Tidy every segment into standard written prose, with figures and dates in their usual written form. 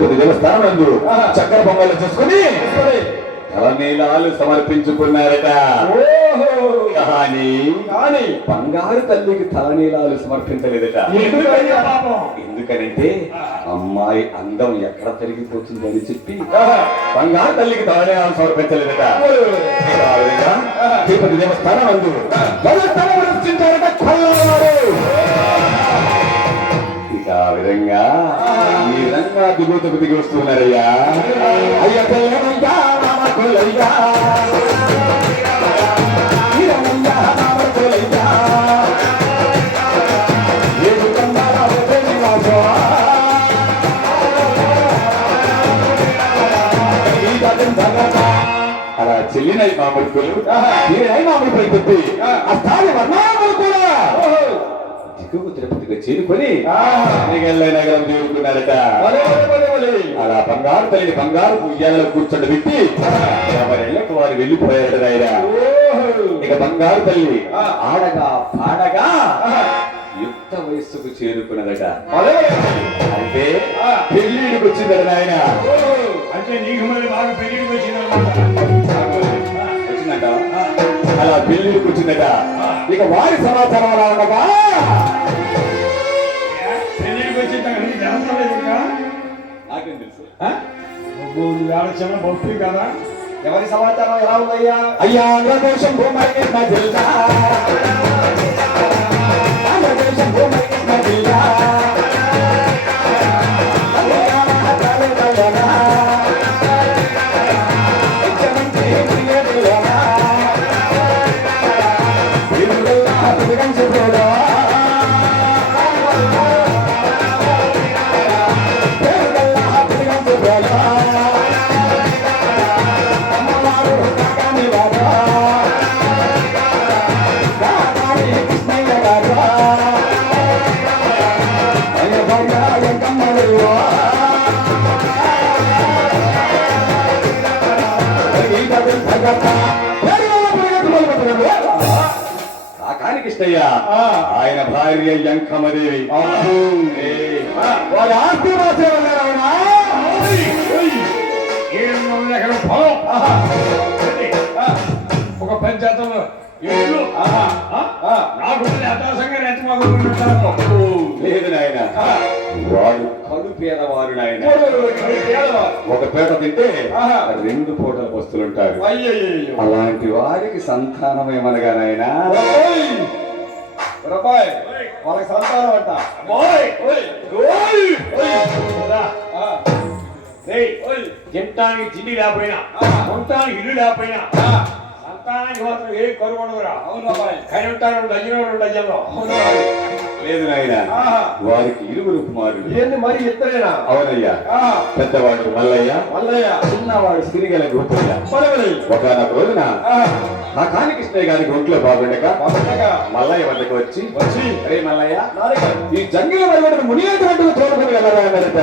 తిరుపతి దేవస్థానం నందు చక్కెర పొంగలు చేసుకుని తలనీలాలు సమర్పించుకున్నారట. కానీ బంగారు తల్లికి తలనీలాలు సమర్పించలేదట. ఎందుకనంటే అమ్మాయి అందం ఎక్కడ తరిగిపోతుందని చెప్పి బంగారు తల్లికి తలనీలాలు సమర్పించలేదట. తిరుపతి దేవస్థానం నందు ఇక ఆ విధంగా ఈ విధంగా దిగుతకు దిగి వస్తున్నారయ్యా. అయ్యా అలా చెల్లినై మామిడికులు మామిడి పై పెట్టి ఆ స్థాయి వర్ణాలు కూడా దిగువ తిరుపతిగా చేరుకొని నగరం చేరుకున్నారట. అలా బంగారు తల్లిని బంగారు ఉయ్యాలలో కూర్చొని పెట్టి ఎవరెళ్ళకు వారు వెళ్ళిపోయారట. ఆయన ఇక బంగారు తల్లి ఆడగా పాడగా యుక్త వయస్సుకు చేరుకున్నదట. అంటే పెళ్లిడికి వచ్చిందట. ఆయన అంటే నీకు మరి బాగా పెళ్లిడికి వచ్చిందట. అలా పెళ్లిడికి వచ్చిందట. ఇక వారి సమాచారం అలా ఉండగా పెళ్లిడికి వచ్చింది నాకేం తెలుసు. చిన్న భక్తి కదా. ఎవరి సమాచారం ఎలా ఉందయ్యా? అయ్యా ఆంధ్రదేశం భూమి జిల్లా ఆంధ్రదేశం భూమి జిల్లా ఆయన భార్య యంకమదేవి వారి ఆస్తి ఒక పంచాయతీలో నాకు లేదు నాయన. వాడు కడు పేదవారు నాయన. ఒక పేట తింటే 2 పూటల వస్తులుంటారు. అలాంటి వారికి సంతానం ఏమనగా నాయన వాళ్ళకి సంతానం అంట. తింటానికి తిండి లేకపోయినా ఉంటానికి ఇల్లు లేకపోయినా సంతానానికి మాత్రం ఏ కరువు ఉండదురా. అవును కానీ ఉంటారు 2 డజన్లో. లేదు నాయన. వారికి 2 కుమారులు. ఏంది మరి ఇద్దరేనా? అవునయ్యా. పెద్దవాడు మల్లయ్య, చిన్నవాడు సిరిగల గోపయ్య. ఒకనొక రోజున నా కాని కృష్ణయ్య గారికి ఒంట్లో బాగుండగా మల్లయ్య వద్దకు వచ్చి అరే మల్లయ్య, ఈ జంగిల వరకు మునిగేటువంటి తోడుకుని వెళ్ళరాట.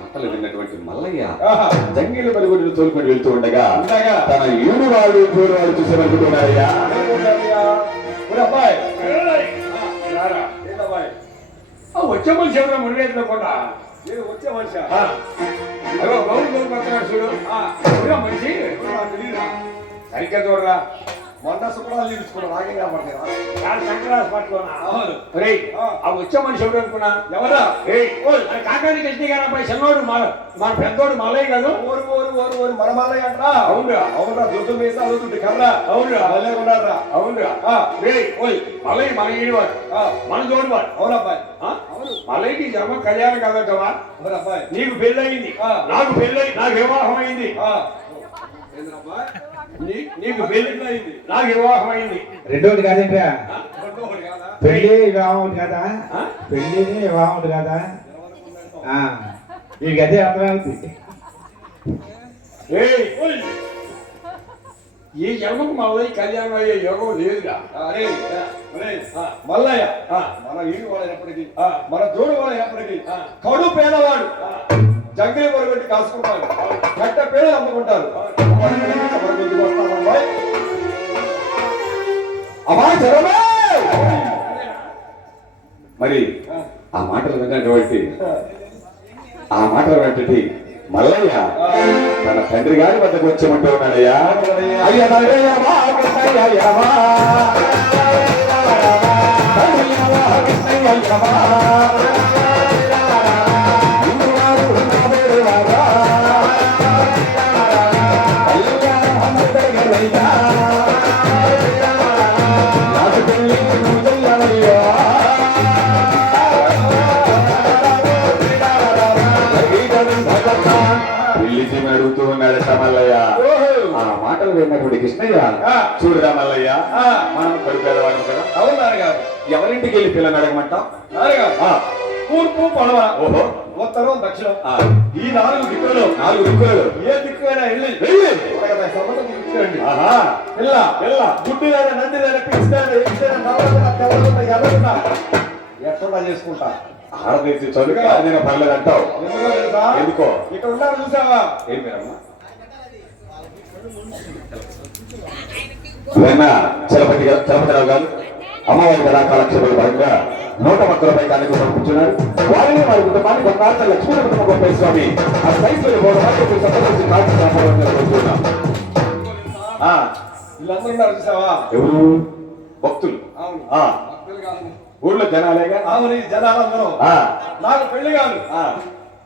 మాటలు విన్నటువంటి మల్లయ్య జంగిల బలిగొడ్డును తోలుకొని వెళ్తూ ఉండగా తన 7 వాడు 3 వాడు చూసామనుకుంటున్నారయ్యా. వచ్చే మనిషి ఎవరో మునిగేట్లో కూడా వచ్చే మనిషి మనిషి సరిగ్గా చూడరా. మొన్న శుక్రాలు తీసుకున్నా నాకేం కనపడతాయి. సంక్రాంతి పట్టుకున్నా. ఆ వచ్చే మనిషి ఎవరు అనుకున్నా? ఎవరా? కాకాని కృష్ణ గారు అబ్బాయి చిన్నోడు మన పెద్దోడు మల్లయ్య కాదు. ఓరు మన మల్లయ్య అంటరా? అవునురా. అవునరా. దుడ్డు మీసా దుడ్డు కర్రా. అవునురా. మల్లయ్య ఉన్నారా? అవునురా. మల్లయ్య మన ఈడివాడు, మన జోడివాడు. అవునబ్బాయి. మల్లయ్యకి జన్మ కళ్యాణం కదటవా? అవునబ్బాయి. నీకు పెళ్ళయింది, నాకు పెళ్ళి, నాకు వివాహం అయింది. నీకు పెళ్లి అయింది, నాకు వివాహం అయింది. రెండోది కాదేంట్రా? పెళ్లి వివాహం కదా. పెళ్లి వివాహం కదా. ఈ గదే అర్థమవుతుంది. ఈ జన్మకు మల్లయ్య కళ్యాణం అయ్యే యోగం లేదుగా. మల్లయ్య మన ఇల్లు వాడైనప్పటికీ, మన జోడు వాడైనప్పటికీ కడు పేదవాడు. జంగిలి పొరగొట్టి కాసుకుంటారు, గట్ట పేదలు అమ్ముకుంటారు. మరి ఆ మాటలు విన్నటువంటి ఆ మాట విన్నటువంటి మల్లయ్య తన తండ్రి గారి వద్దకు వచ్చేమంటూ ఉన్నాడయ్యా. అయ్యా నరయ్యవా, కృష్ణయ్యవా, నరయ్యవా, కృష్ణయ్యవా, ఇందువారు నా పేరువారా, అయ్యా అమ్మయ్యా, నాకు పెళ్ళి నువ్వు చెయ్యవయ్యా. పెళ్లి చేయమని అడుగుతూ ఉన్నాడట మల్లయ్య. ఆ మాటలు విన్నటువంటి కృష్ణయ్య, చూడురా మల్లయ్య, మనం కడుపేదవాళ్ళం కదా. అవును నాన్నగారు. ఎవరింటికి వెళ్ళి పిల్లని అడగమంటాం? నాన్నగారు, తూర్పు పడవ, ఓహో, ఉత్తరం దక్షిణం, ఆ, ఈ 4 దిక్కులలో 4 దిక్కులు ఏ దిక్కుైనా వెళ్ళి సంబంధం తీసుకురండి. ఆహా, పిల్ల పిల్ల గుడ్డిదైనా నందిదైనా పిచ్చిదైనా ఎక్కిదైనా నల్లదైనా తెల్లదైనా ఎర్రదైనా ఎట్లా చేసుకుంటా. ఆడదేసి చదువుగా నేను పర్లేదు అంటావు. ఎందుకో తెలుసా? ఎందుకో? ఇక్కడ ఉన్నారు చూసావా? ఏం పేరమ్మా? ఇవన్నా చలపతిరావు గారు అమ్మవారి కదా కాలక్షేపాల పరంగా 101 రూపాయలు కానుక పంపించున్నారు. వారిని వారి కుటుంబాన్ని కొన్నాళ్ళ లక్ష్మీ కుటుంబ గొప్ప స్వామి ఆ సైజులో సంబంధించి కాల్చి కాపాడుతున్నాం. వీళ్ళందరూ ఉన్నారు చూసావా? ఎవరు? భక్తులు. అవును, ఆ, భక్తులు కాదు. ఊళ్ళో జనాలేగా. అవును, ఈ జనాలందరూ ఆ, నాకు పెళ్లి కాదు ఆ,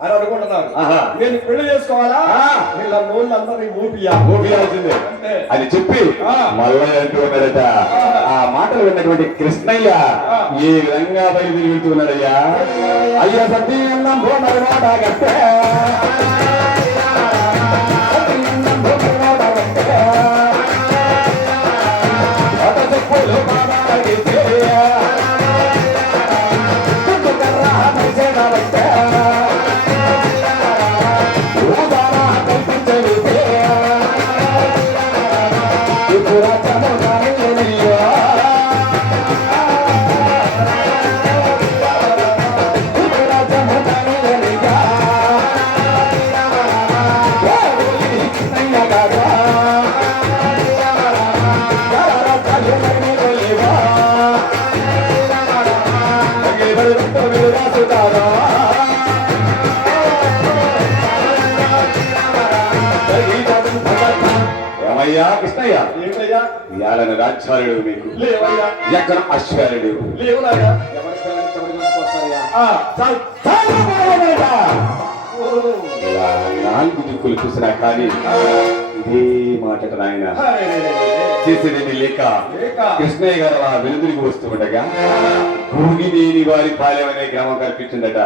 అని అనుకుంటున్నారు. ఆహా. నేను పెళ్లి చేసుకోవాలా? ఆ. వీళ్ళ నోళ్ళందరినీ మూపియా ఊపియాల్సిందే అంతే అని చెప్పి ఆ. మల్లయ్య అంటూ ఉన్నాడట. ఆ మాటలు విన్నటువంటి కృష్ణయ్య ఈ విధంగా బయలుదేరి వెళ్తున్నాడయ్యా. అయ్యా సతీ అన్నం భూమరి నోట గట్టే, సతీ అన్నం భూమరి నోట గట్టే, అట చెప్పులు పాదాలకిస్తే, చుట్టు కర్ర నడిచేట బట్టే, ఊదాన కల్పించలితే, ఇప్పుడు చమకాని లేనియా, ఇప్పుడు చమకాని లేనియా, ఓ ఓలి కృష్ణయ్య గారా, గారా చలిని గొలివా, అంగే బరుతో విరాసుతారా, ఏమయ్యా కృష్ణయ్య, ఏమిటయ్యా? ఇయాలని రాజ్యాలుడు మీకు లేవయ్యా, ఎక్కడ అశ్వాలుడు లేవు నాయనా. ఎవరి పిల్లల్ని చివరికి తీసుకొస్తారయ్యా? చాలు. చాలా బాగున్నాడట. ఓ. ఇలా 4 దిక్కులు చూసినా కానీ ఇదే మాటట నాయన చేసేదేమి లేక లేక. కృష్ణయ్య గారు అలా వెలుగురికి వస్తూ ఉండగా భూమినేని వారి పాలెం అనే గ్రామం కనిపించిందట.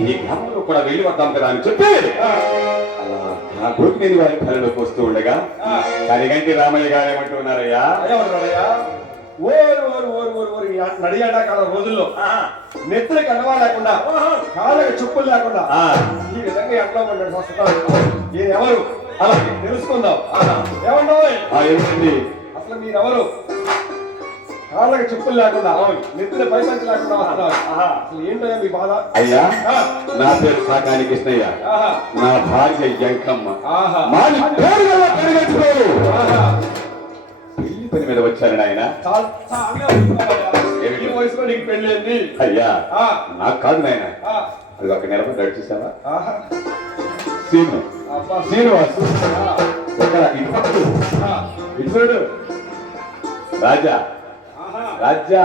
ఈ గ్రామంలో కూడా వెళ్ళి వద్దాం కదా అని చెప్పి అలా ఆ భూమినేని వారి పాలెంలోకి వస్తూ ఉండగా కరిగంటి రామయ్య గారు ఏమంటూ ఉన్నారయ్యా. ఏమంటున్నాడయ్యా? ఓరు ఓరు ఓరు ఓరు ఓరు ఈ నడియాడాకాల రోజుల్లో నెత్తులకి అనవా లేకుండా కాళ్ళకి చెప్పులు లేకుండా ఆ, ఈ విధంగా ఎట్లా ఉన్నాడు వస్తున్నాడు. ఈయన ఎవరు అలా తెలుసుకుందాం. ఏమంటావు? ఏమిటండి? అసలు మీరెవరు? కాళ్ళకి చెప్పులు లేకుండా నెత్తుల పైసంచి లేకుండా వస్తున్నారు. అసలు ఏంటో మీ బాధ? అయ్యా, ఆ, నా పేరు కాకాని కృష్ణయ్య, ఆహా, నా భార్య ఎంకమ్మ. ఆహా, మాది పేరు గల పెరుగట్టుకోరు. ఆహా. పెళ్లి పని మీద వచ్చారు ఆయన. చాలు, చాలు. ఈ వయసులో నీకు పెళ్లి ఏంది? అయ్యా, ఆ, నాకు కాదు నాయన, ఆ, అది ఒక నిలబడి చూసావా? ఆహా, సీను, అబ్బా, శ్రీనివాసు, ఆ, ఇక్కడ ఇటు పక్కకు, ఆ, ఇటు చూడు, రాజా, ఆహా. రాజా,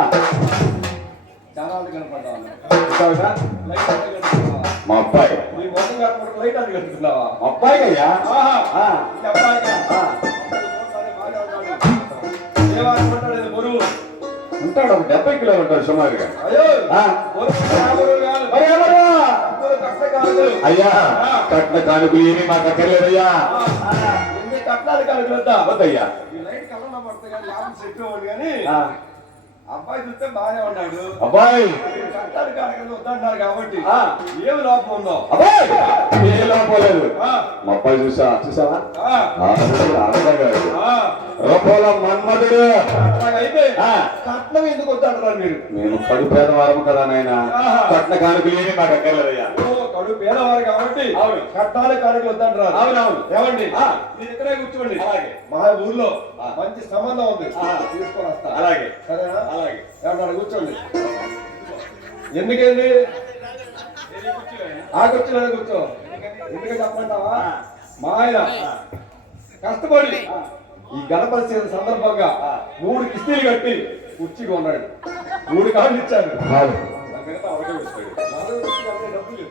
జనాలు కనపడ్డావు. చూసావుగా? లైట్ అంటే కట్టుకున్నావా? మా అబ్బాయి, నీ మొత్తం కట్టుకుంటే లైట్ అంటే కట్టుకున్నావా? మా అబ్బాయి అయ్యా. ఆహా, ఆ, ఈ అబ్బాయికా? ఆ, ఏమనుకుంటాడు ఇది బరువు? ఉంటాడు, ఒక 70 కిలోలు ఉంటాడు సుమారుగా. అయ్యో, ఆ, బరువు బరువు కాదు. మరి ఎవరు? డబ్బులు కష్టకారులు. అయ్యా, కట్న కానుకలు ఏమీ మాకు అక్కర్లేదయ్యా. ఎన్ని కట్నాలు కానుకలుద్దా? వద్దయ్యా. ఈ లైట్ కళ్ళలో పడుతుంది కానీ లాభం సెట్ అవ్వడు కానీ ఆ, అబ్బాయి చూస్తే బాగానే ఉన్నాడు. అబ్బాయి, మీరు కట్నాలు కానుకలు వద్దన్నారు కాబట్టి ఆ, ఏమి లోపం ఉందో? అబ్బాయి, ఏ లోపలేదు. ఆ, మా అబ్బాయి చూసావా? ఆ, ఆనందగాడు, ఆ, రూపాయల మన్మధుడు. అట్లాగైతే ఆ, కట్నం ఎందుకు వద్దంటారు మీరు? మేము కడు పేదవారము కదా నాయన, ఆహా. కట్న కానుకలు ఏమీ మాకు అక్కర్లేదయ్యా. ఓ, కడు పేదవారు కాబట్టి అవును. కట్నాలు కానుకలు వద్దంటారు. అవునవును. ఏమండి? ఆ. మీరు ఇక్కడే కూర్చోండి. అలాగే. మా ఊర్లో ఆ. మంచి సంబంధం ఉంది. ఆ. తీసుకొని వస్తా. అలాగే. సరేనా? అలాగే. ఏమన్నా కూర్చోండి. ఎందుకేంది? కూర్చో కూర్చో. ఎందుకు చెప్పమంటావా? మా ఆయన కష్టపడి ఈ గణపతి సేవ సందర్భంగా 3 కిస్తీలు కట్టి కుర్చీగా ఉన్నాడు. 3 కార్డులు ఇచ్చారు. మిగతా ఒకటే వచ్చాడు. డబ్బులు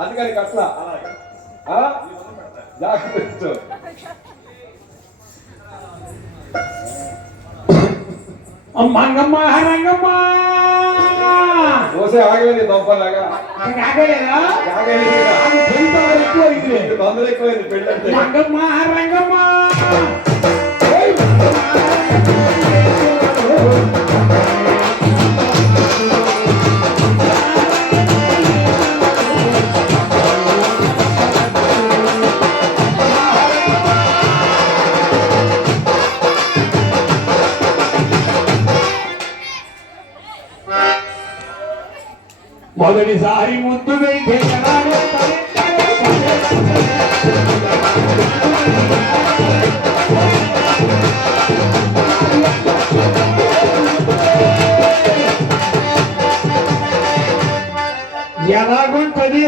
అందుకని అట్లా జాగ్రత్త. మంగమ్మ రంగమ్మ దోశ ఆగలేదు దొబ్బలాగా బంధువులు ఎక్కువైంది పెళ్ళి అంటే. రంగమ్మ రంగమ్మ మొదటిసారి ముద్దు పెడితే ఎలాగుంటది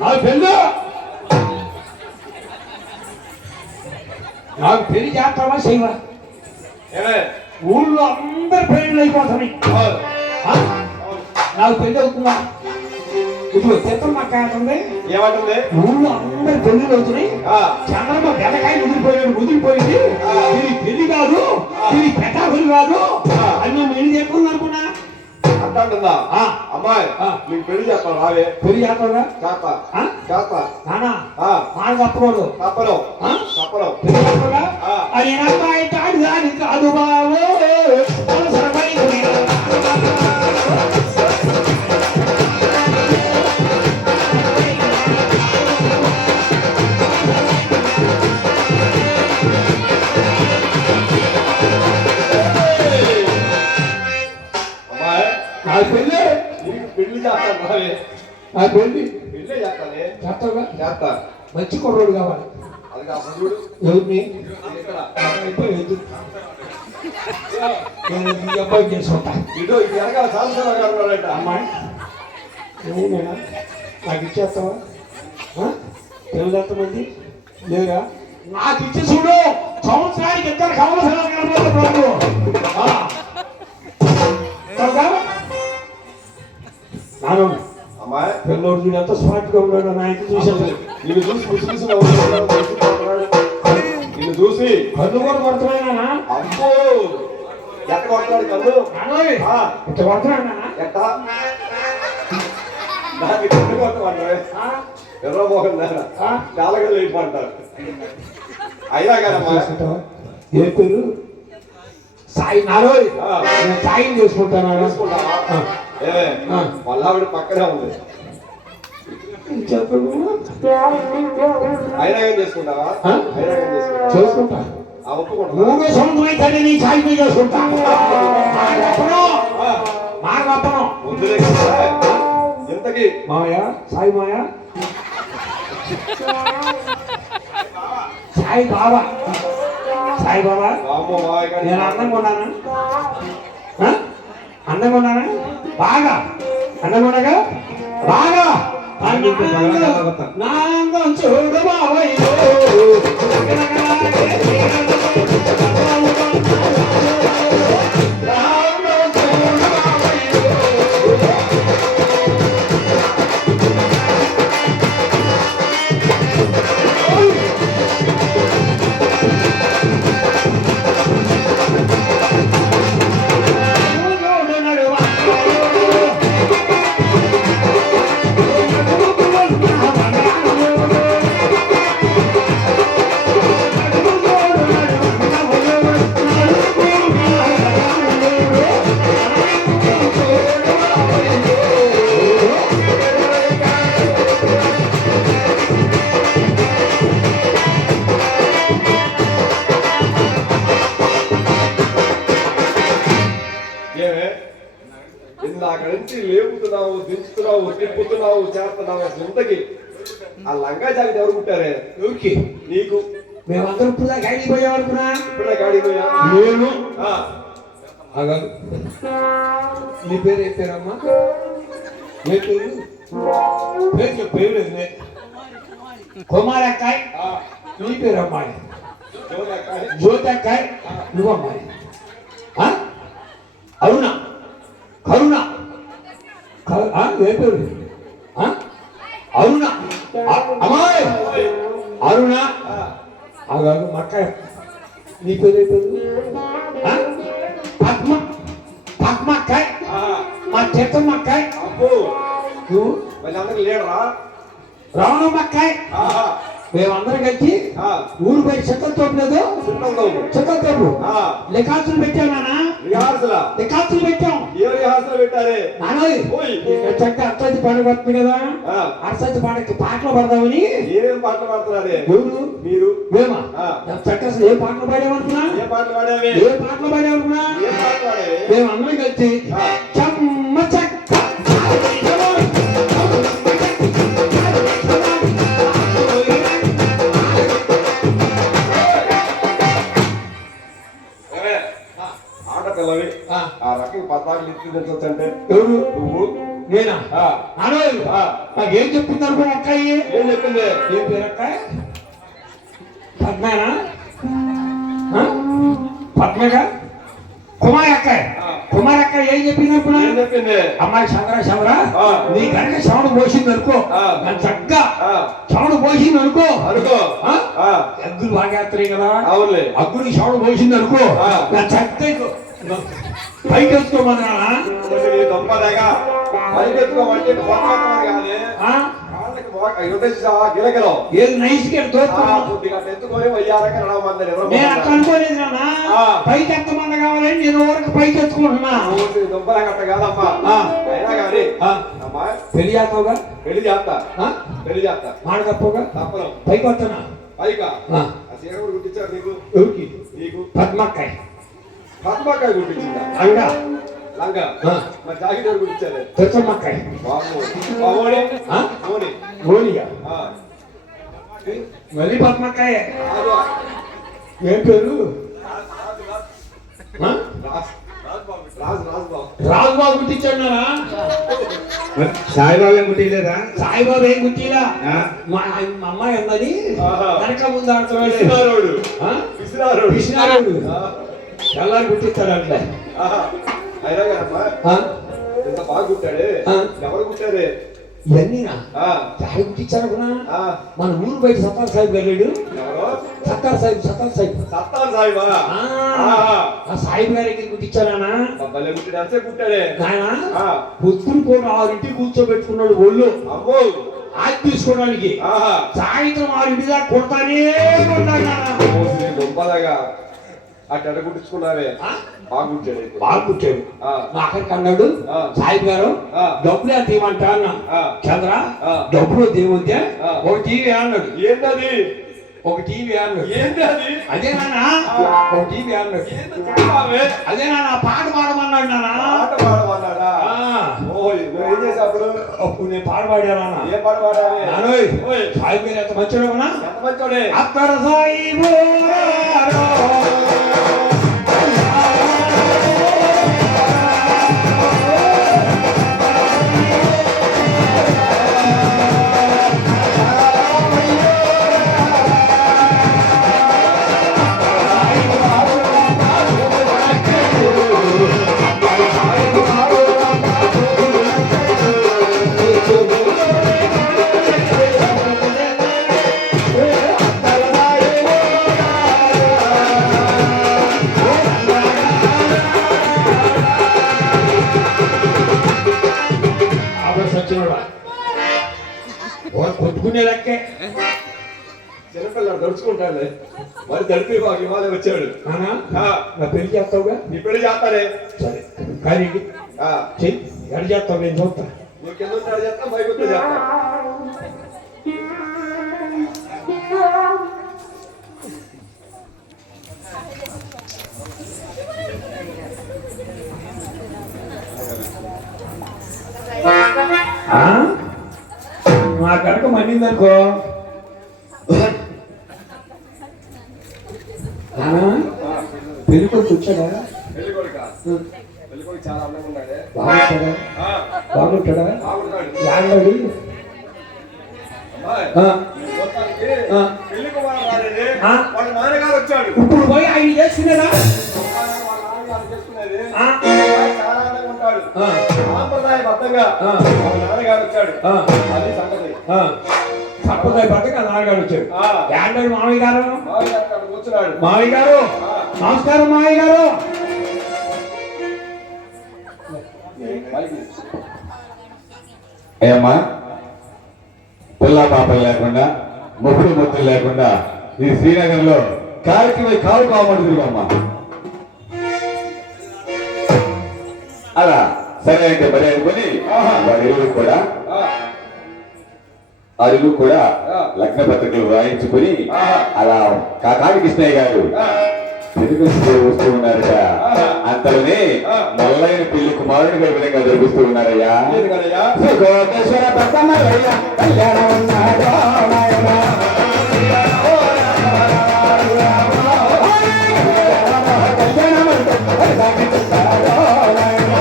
నా పెళ్ళ నాకు పెళ్లి చేస్తావా చేయవా? ఊళ్ళో అందరు పెళ్లి అయిపోతున్నాయి. నాకు పెళ్లి అవుతుందా? ఇప్పుడు చిత్రం మాట్లాడుతుంది ఏమంటుంది? ఊళ్ళో అందరు పెళ్లిలు అవుతున్నాయి. చంద్రమ్మ బెల్లకాయ ముదిరిపోయింది. దీనికి పెళ్లి కాదు, దీనికి పెద్దాపులు కాదు అని నువ్వు పెళ్లి చెప్పుకుంది అనుకున్నా. అంటుందా అమ్మాయి నీకు పెళ్లి చేస్తాను రావే. పెళ్లి చేస్తావా? చేస్తా చేస్తా. నానా మాట తప్పకూడదు. తప్పను తప్పను. అది అబ్బాయి కాదు దాని కాదు బాబు. పెళ్ళి నీకు పెళ్లి చేస్తాను రావే. నా పెళ్లి పెళ్ళే చేస్తానే. చేస్తావా? చేస్తా. మంచి కుర్రోడు కావాలి. అది కాదు చూడు. ఎవరిని ఇక్కడ అయిపోయింది. ఈ అబ్బాయి చేసుకుంటా. ఇదో ఇది వెనకాల సాంసరావు గారు ఉన్నారంట. అమ్మాయి నేనేనా? నాకు ఇచ్చేస్తావా? పిల్లలు ఎంతమంది లేరా? నాకు ఇచ్చి చూడు. సంవత్సరానికి ఇద్దరు కమలసరాలు కనబడుతున్నాడు. అమ్మాయి పిల్లోడు చూడు ఎంత స్మార్ట్ గా ఉన్నాడు. నాయకు చూసాను. నిన్ను చూసి ముసుగుసి నిన్ను చూసి కళ్ళు కూడా పడుతున్నాయినా? అమ్మో ఎక్కడ కొడతాడు కళ్ళు? ఇట్లా పడుతున్నాయినా? ఎట్ట నాకు కళ్ళు కొట్టమంటారు. ఎర్రమోహన్ చాలా కళ్ళు అయిపోంటారు. అయినా కదమ్మా. ఏ పేరు? సాయి నారోయ్. సాయిని చేసుకుంటాను. చూసుకుంటావా? మళ్ళావిడ పక్కనే ఉంది. అయినా ఏం చేసుకుంటావా? అయినా ఏం చేసుకుంటావా? చేసుకుంటా. ఒప్పుకుంటా. 3 సంవత్సరం అయితే నీ సాయి మీద చేసుకుంటా. వద్దులే కదా ఇంతకీ మాయా సాయి మాయా సాయి బాబా. సాయి బాబా రామో మాయ గారి నేను అందంగా ఉన్నానా? అందంగా ఉన్నానా? బాగా అందంగా ఉన్నాగా? బాగా నా అందం చూడు బాబయ్యో. ఇందాక నుంచి లేపుతున్నావు, దించుతున్నావు, తిప్పుతున్నావు, చేస్తున్నావు. ఇంతకి ఆ లంగా జాకెట్ ఎవరు కుట్టారే? ఎవరికి? నీకు. మేమందరం ఇప్పుడు దాకా గాడికి పోయామనుకున్నా ఇప్పుడే గాడికి పోయా నేను ఆ, ఆగాగు. నీ పేరు ఏం పేరమ్మా? ఏ పేరు? పేరు చెప్పు, పేరు లేదు. కుమార్ అక్కాయ్. ఆ, నీ పేరు అమ్మాయి. చూడక్కాయ్. జ్యోతి అక్కాయ్. నువ్వు అమ్మాయి. ఆ? అరుణ. కరుణ. ఏ పేరు? ఆ? అరుణ. అమ్మాయి అరుణ. ఆగాగు. మా అక్కాయ్. నీ పేరు ఏ పేరు? ఆ? పద్మ. పద్మ అక్కాయ్. ఆ, మా చేతమ్మ అక్కాయ్. అబ్బో నువ్వు వీళ్ళందరూ లేడరా? రావణమ్మ అక్కాయ్. ఆహా, మేమందరం కలిసి ఆ, ఊరు బయట చెక్కల తోపు లేదు, చిన్నదో. చెక్కల తోపు ఆ, లెక్కాసులు పెట్టాం నాన్న. రిహార్సలా? లెక్కాసులు పెట్టాం ఏ రిహార్సల్ పెట్టారే? నాన్నోయ్. ఓయ్. చక్క అర్థాతి పండుగ వస్తుంది కదా, ఆ, అర్థాతి పండుగకి పాటలు పడదామని. ఏమేం పాటలు పాడుతున్నారే? ఎవరు? మీరు? మేమా? ఆ. చక్క అసలు ఏ పాటలు పాడామనుకున్నా, ఏ పాటలు పాడావే? ఏ పాటలు పాడామనుకున్నా. ఏ పాటలు పాడావే? మేమందరం కలిసి ఆ. చమ్మ చక్క ఏమే? ఆడపిల్లవి ఆ. ఆ రకం పద్నాలుగు లిఫ్ట్ తెచ్చొచ్చంటే ఎవరు? నువ్వు నేనా? ఆ, నాన్నోయ్. ఆ. నాకేం చెప్తుంది అనుకున్నా అక్కాయి? ఏం చెప్పింది? ఏం పేరు అక్కాయ్? పద్మేనా? ఆ? పద్మగా? కుమార్ అక్కాయ్. ఆ. కుమార్ అక్కాయ్ ఏం చెప్పింది అనుకున్నా? ఏం చెప్పింది? అమ్మాయి చంద్ర ఆ. నీ కనుక శ్రవణ పోసింది అనుకో, ఆ. నన్ను చక్కగా ఆ, శ్రవణ పోసింది అనుకో, అనుకో. ఆ? ఆ, ఎగ్గులు బాగా వేస్తాయి కదా, అవునులే. అగ్గులు శ్రవణ పోసింది అనుకో, ఆ. నన్ను చక్కగా పైకి వేసుకోమన్నా. నీ దొంపదగా పైకెత్తుకోమంటే కొత్త కాదే. కాళ్ళకి గిలగిలం ఏది నైస్గా కొద్దిగా ఎత్తుకొని వయ్యారంగా నడవమంది. నేను అట్లా అనుకోలేదు నాన్న. ఆ. పైకి ఎత్తమంది కావాలని నేను ఊరికి పైకి ఎత్తుకుంటున్నా. దుంపల గట్ట కాదమ్మా. ఆ. అయినా కానీ ఆ. అమ్మా పెళ్లి చేస్తావుగా? పెళ్లి చేస్తా. ఆ? పెళ్లి చేస్తా. మాట తప్పవుగా? తప్పను. పైకి వస్తున్నా. పైకా ఆ. ఆ చీర కూడా కుట్టించారు నీకు? ఎవరికి? నీకు పద్మక్కాయ్. పద్మకాయ కుట్టించిందా? అంగా. లంగా ఆ. మరి జాకెట్ ఎవరు కుట్టించారు? తెచ్చమ్మక్కాయ్. బాబోని ఆ? మోని. గోలియా. ఆ. మళ్ళీ పద్మక్కాయ. ఆగు. ఏం పేరు? ఆ? రాజు. రాజుబాబు గుర్తించాడా? సాయిబాబు ఏం కుట్టిలేదా? సాయిబాబు ఏం గుర్తిలా. ఆ. మా అమ్మాయి అన్నది ఆహా. వెనక ముందు ఆడుతున్నాడు. పిసినారోడు. ఆ? పిసినారోడు. పిసినారోడు. ఆ. తెల్లారి గుర్తిస్తాడు అట్లా. ఆహా. అయినా కదమ్మా ఆ? ఎంత బాగా కుట్టాడే. ఆ. ఎవరు కుట్టారే? ఇవన్నీనా ఆ. చాయ్ గుర్తించారనుకున్నా. ఆ. మన ఊరు బయట సత్తార్ సాహిబ్ వెళ్ళాడు. ఎవరు? సత్తార్ సాహిబ్. సత్తాన్ సాయిబా? ఆ. ఆహా. ఆ సాహిబ్ గారికి గుర్తించానా? భలే కుట్టాడు. అంతే కుట్టాడే. నాయన ఆ. పొద్దున పూట 6 కూర్చోబెట్టుకున్నాడు ఒళ్ళు అమ్మో. ఆది తీసుకోవడానికి. ఆహా. సాయంత్రం 6 దాకా కొడతానే ఉన్నాడు నాన్న. మోసి గొప్పదగా అట్ట కుట్టించుకున్నావే. ఆ? బాగా కుట్టాడు అయితే. బాగా కూర్చోడు. ఆ. ఆఖరికి అన్నాడు ఆ. సాహిబ్ గారు ఆ. డబ్బులు ఎంత ఇవ్వమంటా అన్న. ఆ. చంద్ర ఆ. డబ్బులు దేముంటే ఆ. ఒక టీవీ అన్నాడు. ఏంటది? ఒక టీవీ అన్నాడు. ఏంటి అది? అదే నాన్న. ఆ. ఒక టీవీ అన్నాడు. ఏంటి చూడవే? అదే నాన్న పాట పాడమన్నాడు నాన్న. పాట పాడమన్నాడా? ఆ. ఓయ్ నువ్వేం చేసావు అప్పుడు? అప్పుడు నేను పాట పాడా నాన్న. ఏ పాట పాడాలి? నానోయ్ ఓయ్ సాహిబ్ గారు ఎంత మంచివాడు అన్నా. ఎంత మంచోడే. అక్కడ సాయిబు కొట్టుకునే లెక్కే. చిన్నపిల్లడు దడుచుకుంటాడులే. మరి దడిపి మాకు ఇవాళ వచ్చాడు. నానా ఆ. నా పెళ్లి చేస్తావుగా? నీ పెళ్లి చేస్తానే. సరే కానీ ఆ. చెయ్యి. ఎడ చేస్తావు నేను చూస్తా. నువ్వు కింద ఉంటాడు చేస్తా, పైకి ఉంటే చేస్తా. మా కనుక మండిందనుకో పెళ్లి కొడుకు వచ్చాడా? పెళ్లి కొడుక పెళ్లి కొడుకు చాలా అందంగా ఉన్నాడే. బాగుంటాడా? ఆ, బాగుంటాడా? బాగున్నాడు. యాడవాడి? అమ్మాయి, ఆ. ఈ మొత్తానికి ఆ. పెళ్లి కుమారుడు రాలేదే. ఆ. వాళ్ళ నాన్నగారు వచ్చాడు. ఇప్పుడు పోయి ఆయన చేసుకునేదా? వాళ్ళ నాన్నగారు చేసుకునేది. ఆ. చాలా అందంగా ఉంటాడు. ఆ. సాంప్రదాయబద్ధంగా ఆ. వాళ్ళ నాన్నగారు వచ్చాడు. ఆ. అది సంగతి. సంప్రదాయ పద్ధతిగా నాన్నగారు వచ్చాడు. ఆ. యాడవాడి మామయ్య గారు? మామయ్య గారు అక్కడ కూర్చున్నాడు. మామయ్య గారు ఆ. నమస్కారం మామయ్య గారు. పైకి. అయ్యమ్మా పిల్ల పాపలు లేకుండా ముగ్గురు ముద్దులు లేకుండా ఈ శ్రీనగర్ లో కార్యక్రమం కావు కావమంటుందమ్మా. అలా సరే అంటే మరి అనుకుని వారి కూడా ఆ. అరుగు కూడా ఆ. లగ్న పత్రికలు రాయించుకుని ఆహా. అలా కాకాని కృష్ణయ్య గారు ఆ. తిరుగుతూ వస్తూ ఉన్నారట. ఆహా. అంతలోనే ఆ. మల్లైన పెళ్లి కుమారుడిగా విధంగా జరుగుతూ ఉన్నారయ్యా. లేదు కదయ్యా. శ్రీకోటేశ్వర పట్టణమయ్య కళ్యాణం ఉన్నాడు నాయన. కళ్యాణం అంటే దాన్ని చెప్తాడు నాయన.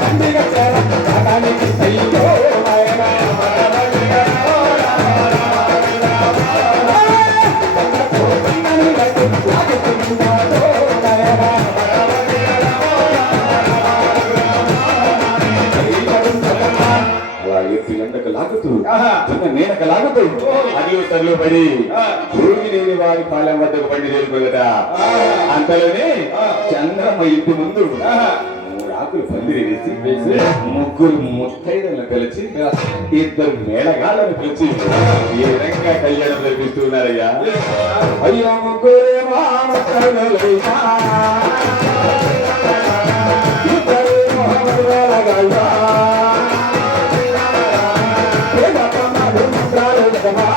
పండిగ చేర కాకానికి అయ్యో నాయన. అలా ఎత్తు ఎండకు లాగుతూ ఆహా. చిన్న నీడకు లాగుతూ అల్లు తల్లు పడి ఆ. భూమి లేని వారి పాలెం వద్దకు బండి చేరుకోగట. ఆహా. అంతలోనే ఆ. చంద్రమ్మ ఇంటి ముందు ఆహా. 3 ఆకులు పందిరి వేసి ముగ్గురు ముత్తైదులను పిలిచి ఇద్దరు మేళగాళ్ళను పిలిచి ఈ విధంగా కళ్యాణం జరిపిస్తూ ఉన్నారయ్యా. అయ్యా ముగ్గురే మామకరులైనా ఇద్దరు మొహమ్మదులగయ్యా. పేదపమలు ముగ్గురుగమా.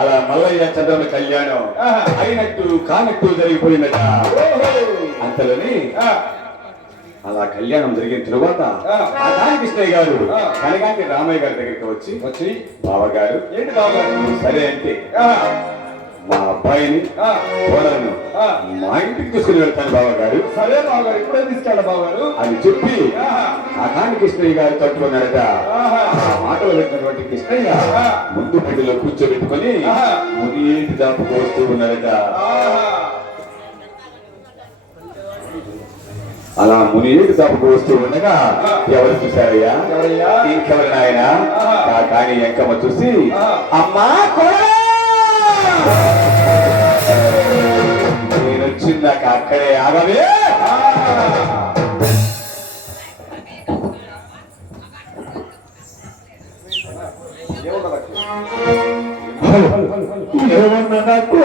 అలా మల్లయ్య చంద్రమ కళ్యాణం ఆహా. అయినట్టు కానట్టు జరిగిపోయిందట. అంతలోని ఆ. అలా కళ్యాణం జరిగిన తరువాత ఆ. కాకాని కృష్ణయ్య గారు ఆ. కనకాంటి రామయ్య గారి దగ్గరికి వచ్చి వచ్చి బావగారు ఏంటి బాబు? సరే అంటే ఆ. మా అబ్బాయిని ఆ. కోడలను ఆ. మా ఇంటికి తీసుకుని వెళ్తాను బావగారు సరే బావగారు, ఇప్పుడే తీసుకెళ్ళ బావగారు. అని చెప్పి ఆహా. కాకాని కృష్ణయ్య గారు తట్టుకున్నాడట. ఆహా. ఆ మాటలు పెట్టినటువంటి కృష్ణయ్య ఆ. ముందు పెళ్లిలో కూర్చోబెట్టుకొని ఆహా. మునియేటి దాపుకు వస్తూ ఉన్నాడట. ఆహా. అలా మునియేటి దాపుకు వస్తూ ఉండగా ఆ. ఎవరు చూశారయ్యా? ఎవరయ్యా? ఇంకెవరు నాయన? ఆహా. కాకాని ఎంకమ్మ చూసి ఆహా. అమ్మా కోడలా! నేనొచ్చిందాక అక్కడే ఆగవే. ఏమన్నదక్కో?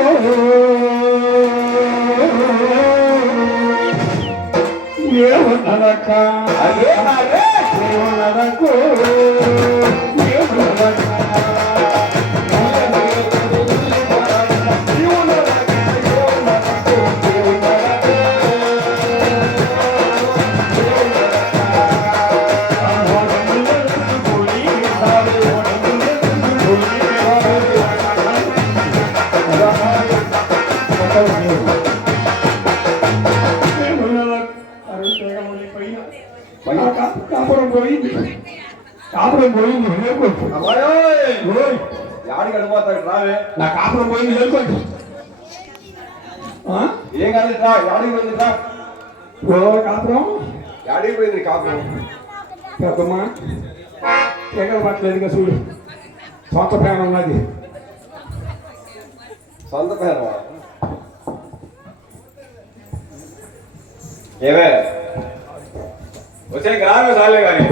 ఏమన్నదక్క? అదే అదే. ఏమన్నదక్కో? ఏమన్నదక్క? కాపురం పోయింది, కాపురం పోయింది. అమ్మాయోయ్! యాడికి అడిపోతాడు రావే. నా కాపురం పోయింది వెళ్ళుకోండి. ఏం కాదు రా, యాడికి పోయింది రా. కాపురం యాడికి పోయింది కాపురం. పెద్దమ్మా ఎగర పట్టలేదుగా చూడు, సొంత ప్రాణం ఉన్నది. సొంత పేరు ఏమే వచ్చే గ్రామే చాలే కానీ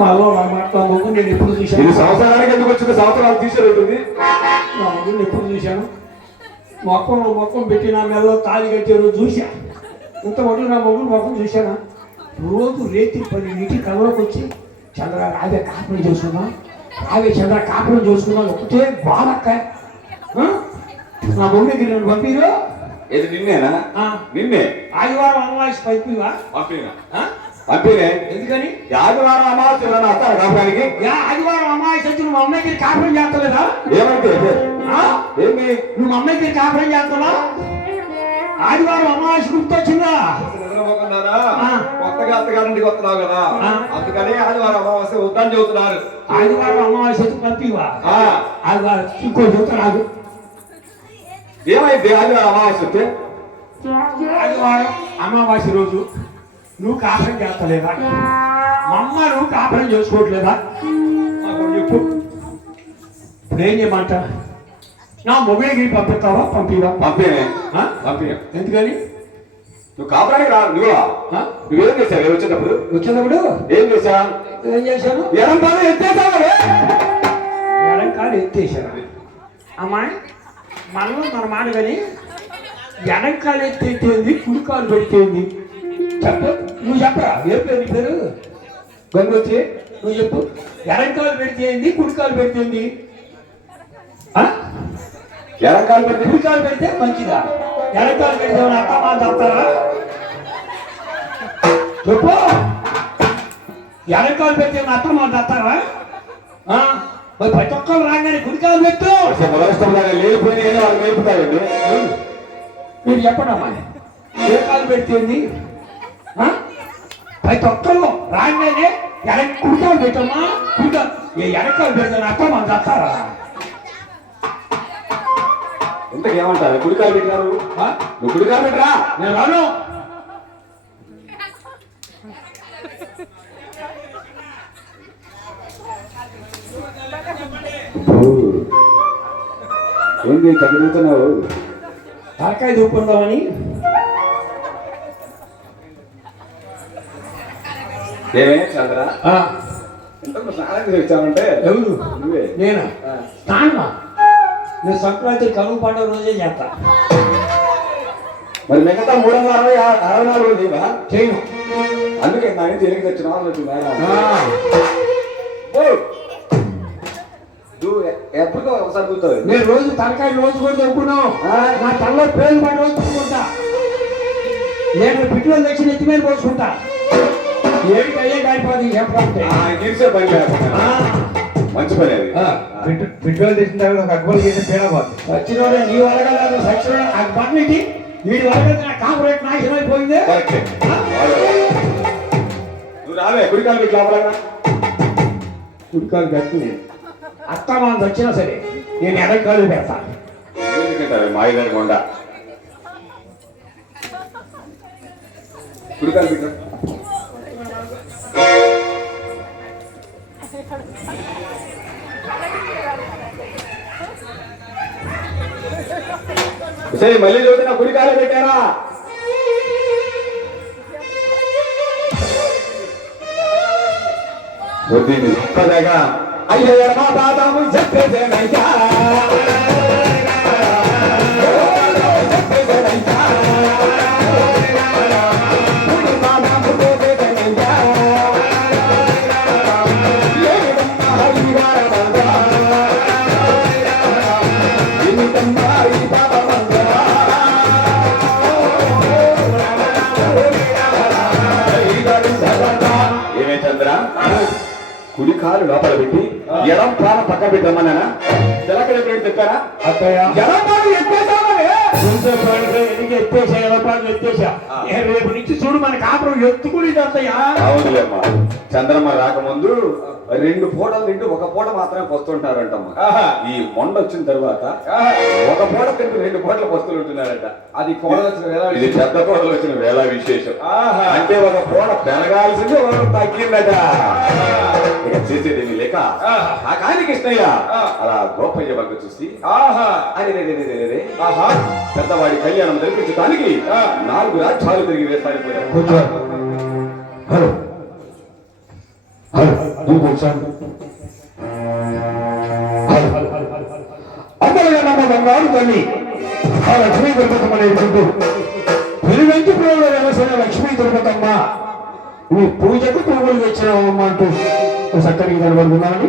మాలో నా మాట నా మొగ్గు నేను ఎప్పుడు ఇది చూశాను, సంవత్సరానికి ఎందుకు వచ్చింది? సంవత్సరాలు తీసేది. నా మొగ్గుని ఎప్పుడు చూశాను. మొక్కం పెట్టి నా మెల్లో తాళి కట్టే రోజు చూశా. ఇంత మటుకు నా మొగ్గుని మొక్కం చూశానా? రోజు రేతి 10 కళ్ళలోకి వచ్చి చంద్ర రావే కాపురం చేసుకుందాం, రావే చంద్ర కాపురం చేసుకుందాం ఒకటే బాధక్క. నా మమ్మీకి నేను పంపిరు. ఏది నిన్నేనా? నిన్నే ఆదివారం అమావాస్య పంపివా? పంపినే. ఎందుకని? ఆదివారం అమావాస్య వస్తారు కాపురానికి. ఆదివారం అమావాస్య వచ్చి నువ్వు అమ్మాయికి కాపురం చేస్తలేదా? ఏమంటే ఏంటి నువ్వు అమ్మాయికి కాపురం చేస్తావా? ఆదివారం అమావాస్య గుర్తొచ్చిందా? కొత్తగా అత్తగారింటికి వస్తున్నావు కదా, అందుకని ఆదివారం అమావాస్య వద్దని చెబుతున్నారు. ఆదివారం అమావాస్య పంపివా? ఆదివారం ఇంకో చెబుతున్నాడు. ఏమైంది ఆదివారం అమావాస్య వస్తే? ఆదివారం అమావాస్య రోజు నువ్వు కాపురం చేస్తలేదా? మా అమ్మ నువ్వు కాపురం చేసుకోవట్లేదా? చెప్పు. ఇప్పుడు ఏం చేయమంట? నా మొబైల్కి పంపిస్తావా? పంపివా? పంపినే. పంపిన. ఎందుకని? నువ్వు కాపురానికి రా. నువ్వేం చేశావు వచ్చేటప్పుడు? ఏం చేశా? ఏం చేశాను? ఎడంకాలు ఎత్తేసావు. ఎడంకాలు ఎత్తేసాను. అమ్మాయి మనలో మన మాట కానీ ఎడంకాలు ఎత్తేంది, కుడికాలు పెడితేంది? చెప్పు. నువ్వు చెప్పరా? ఏం పేరు నీ పేరు? గంగొచ్చి నువ్వు చెప్పు. ఎడంకాలు పెడితేంది, కుడికాలు పెడితేంది? ఎడంకాలు పెడితే కుడికాలు పెడితే మంచిదా? ఎడంకాలు పెడితే అత్త మాట చెప్తారా? చెప్పు. ఎడంకాలు పెడితే అత్త మాట చెప్తారా? మరి ప్రతి ఒక్కరు రాగానే కుడికాలు పెట్టు. లేకపోయినా వాళ్ళు నేర్పుతారండి. మీరు చెప్పడమ్మా, ఏ కాలు పెడితేంది? ప్రతి ఒక్కరు రాగానే కుడికాలు పెట్టమ్మా. ఎడకాలు పెడితే అత్త మాట చెప్తారా? ఇంతకేమంటారు? గుడికాలు పెట్టినారు. నువ్వు గుడికాలు పెట్టరా. నేను రాను. ఏంటి తగ్గుతున్నావు? తలకాయ దూపుకుందామని. ఏమే చంద్ర వచ్చావంటే ఎవరు? నువ్వే. నేను స్నానమా? నేను సంక్రాంతి కనుమ పండుగ రోజే చేస్తా. మరి మిగతా 364 రోజులు చేయను. అందుకే నా ఇంటి ఎలికి తెచ్చిన ఎప్పుడు ఒకసారి కూర్చోదు. నేను రోజు తలకాయ రోజు కూడా దొరుకున్నావు. నా తలలో పేరు పడి రోజు దొరుకుంటా. నేను పెట్రోల్ తెచ్చి నెత్తి మీద పోసుకుంటా. ఏమిటి అయ్యే కాడిపోదు చెప్పంటే తీర్చే పని లేకుండా మంచి పని అది. పెట్రోల్ తెచ్చిన తర్వాత ఒక అక్బర్ చేసిన పేడ పోతుంది. సచ్చినోడే నీ వరగా కాదు, సచ్చినోడే ఆ బండికి వీడి వరగా నా కాపరేట్ నాశనం అయిపోయింది. నువ్వు రావే కుడికాలు పెట్టి లోపలగా. కుడికాలు పెట్టి అత్త మనం వచ్చినా సరే నేను ఎడకాలు పెడతా. మాయదారి కొండ కుడికాలు పెట్టా. సరే మళ్ళీ చూస్తే నా కుడికాలు పెట్టారా? ఒక్కదగా అయ్యో మా బాబాము చెప్పేదేనయ్యా. ఏమే చంద్ర, కుడి కాలు లోపల పెట్టి ఎడం ప్రాణం పక్క పెట్టమన్నా జలకడ చెప్పారా? ఎడం పాలు ఎత్తేసా. రేపు నుంచి చూడు మన కాపురం ఎత్తుకుని చేస్తాయా. అవునులేమ్మా. చంద్రమ్మ రాకముందు 2 పూటలు తింటూ 1 పూట మాత్రమే పొస్తుంటారంటమ్మా. ఈ మొండ వచ్చిన తర్వాత 1 పూట తింటూ 2 పూటలు పొస్తులు ఉంటున్నారట. అది కోడలు వచ్చిన వేళ ఇది పెద్ద కోడలు వచ్చిన వేళ విశేషం. అంటే 1 పూట పెరగాల్సింది 1 తగ్గిందట. ఇక చేసేదేమి లేక ఆ కాని కృష్ణయ్య అలా గోపయ్య వంక చూసి పెద్దవాడి కళ్యాణం జరిపించడానికి 4 రాజ్యాలు తిరిగి వేసారిపోయారు. బంగారు తల్లి ఆ లక్ష్మీ దుర్గతమ్మ నేర్చుకుంటూ పెరుగంటి ప్రేమ వ్యవసాయ లక్ష్మీ దుర్గతమ్మ నీ పూజకు పువ్వులు తెచ్చినావమ్మా అంటూ చక్కగా కనబడుతున్నాను.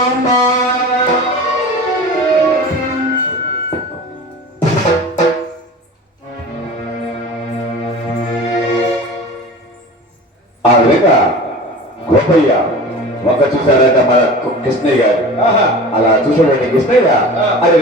మామ ఆ విధంగా గోపయ్య ఒక చూసారట మన కృష్ణయ్య గారు ఆహా. అలా చూసాడండి కృష్ణయ్య అది